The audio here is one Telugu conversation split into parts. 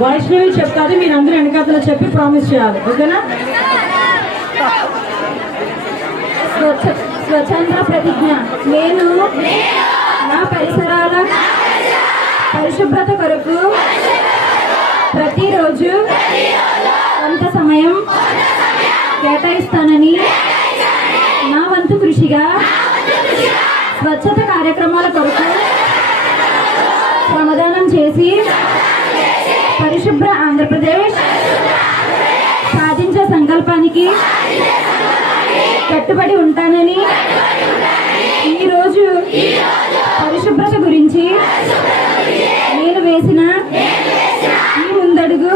వైష్ణవి చెప్తాది, మీరందరూ వెనకాతలో చెప్పి ప్రామిస్ చేయాలి. ఓకేనా? స్వతంత్ర ప్రతిజ్ఞ. నేను నా పరిసరాల పరిశుభ్రత కొరకు ప్రతిరోజు కొంత సమయం కేటాయిస్తానని నా వంతు కృషిగా స్వచ్ఛత కార్యక్రమాల కొరకు శ్రమదానం చేసి పరిశుభ్ర ఆంధ్రప్రదేశ్ సాధించే సంకల్పానికి కట్టుబడి ఉంటానని ఈరోజు పరిశుభ్రత గురించి నేను వేసిన ఈ ముందడుగు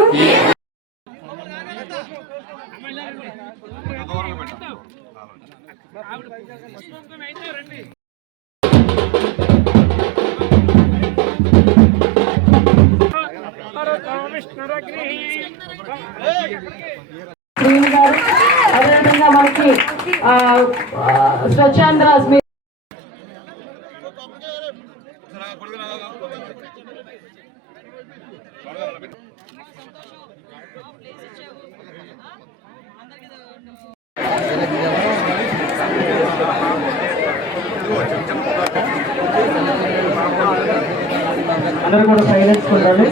అదేవిధంగా మనకి స్వచ్ఛాంధ్ర అందరూ కూడా సైలెన్స్ ఉండాలి.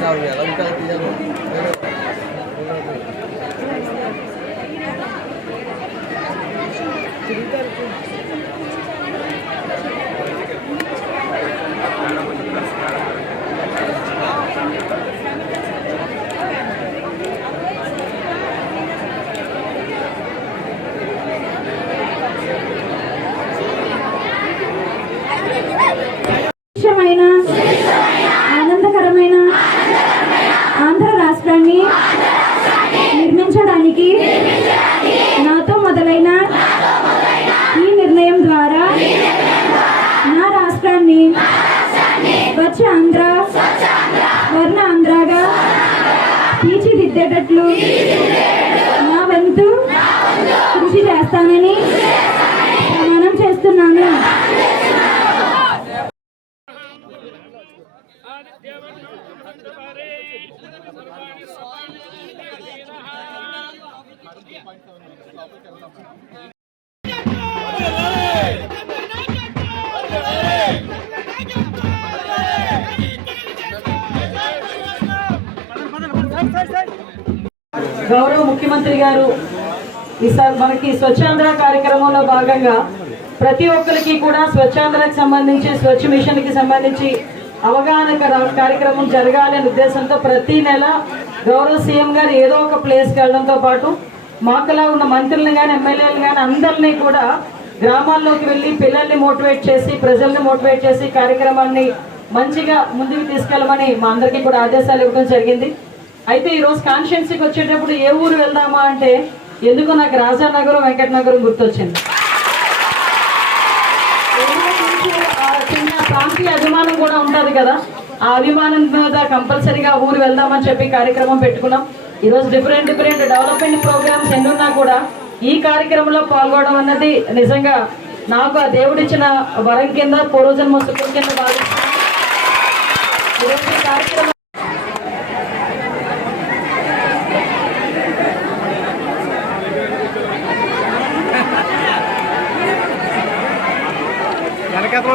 ఆనందకరమైన ఆంధ్ర రాష్ట్రాన్ని నిర్మించడానికి నాతో మొదలైన ఈ నిర్ణయం ద్వారా నా రాష్ట్రాన్ని స్వచ్ఛ ఆంధ్ర, స్వర్ణ ఆంధ్రగా తీర్చిదిద్దేటట్లు నా వంతు కృషి చేస్తానని ప్రమాణం చేస్తున్నాను. గౌరవ ముఖ్యమంత్రి గారు ఈసారి మనకి స్వచ్ఛాంధ్ర కార్యక్రమంలో భాగంగా ప్రతి ఒక్కరికి కూడా స్వచ్ఛాంధ్రకు సంబంధించి స్వచ్ఛ మిషన్కి సంబంధించి అవగాహన కార్యక్రమం జరగాలనే ఉద్దేశంతో ప్రతి నెల గౌరవ సీఎం గారు ఏదో ఒక ప్లేస్కి వెళ్ళడంతో పాటు మాకులా ఉన్న మంత్రులను కానీ ఎమ్మెల్యేలు కానీ అందరినీ కూడా గ్రామాల్లోకి వెళ్ళి పిల్లల్ని మోటివేట్ చేసి ప్రజల్ని మోటివేట్ చేసి కార్యక్రమాన్ని మంచిగా ముందుకు తీసుకెళ్ళమని మా అందరికీ కూడా ఆదేశాలు ఇవ్వడం జరిగింది. అయితే ఈరోజు కాన్స్టిట్యున్సీకి వచ్చేటప్పుడు ఏ ఊరు వెళ్దామా అంటే ఎందుకో నాకు రాజానగరం, వెంకటనగరం గుర్తొచ్చింది. చిన్న ప్రాంతీయ అభిమానం కూడా ఉంటుంది కదా, ఆ అభిమానం మీద కంపల్సరీగా ఊరు వెళ్దామని చెప్పి కార్యక్రమం పెట్టుకున్నాం. ఈరోజు డిఫరెంట్ డెవలప్మెంట్ ప్రోగ్రామ్స్ ఎన్నున్నా కూడా ఈ కార్యక్రమంలో పాల్గొనడం అన్నది నిజంగా నాకు ఆ దేవుడిచ్చిన వరం కింద పూర్వజన్మ సుఖం కింద భావిస్తున్నాను. ఈరోజు ఈ కార్యక్రమం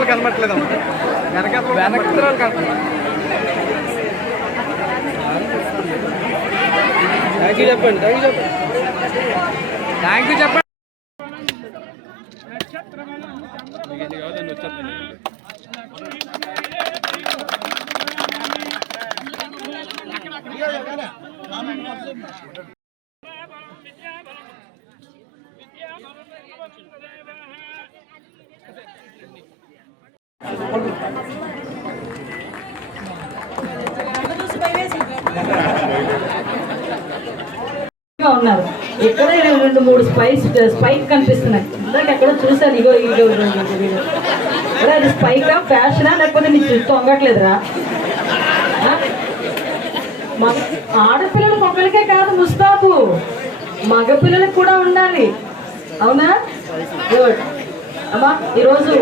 కనబట్లేదు చెప్పండి. థ్యాంక్ యూ చెప్పండి. ఉన్నారు ఇక్కడ 2-3 స్పైక్ కనిపిస్తున్నాయి. ఇందాక ఎక్కడో చూసాను. ఇగో అది స్పైకా, ఫ్యాషనా, లేకపోతే నీ చుట్టూ వంగట్లేదురా? ఆడపిల్లలకు ఒకరికే కాదు ముస్తాబు, మగపిల్లలకు కూడా ఉండాలి. అవునా? అమ్మా ఈరోజు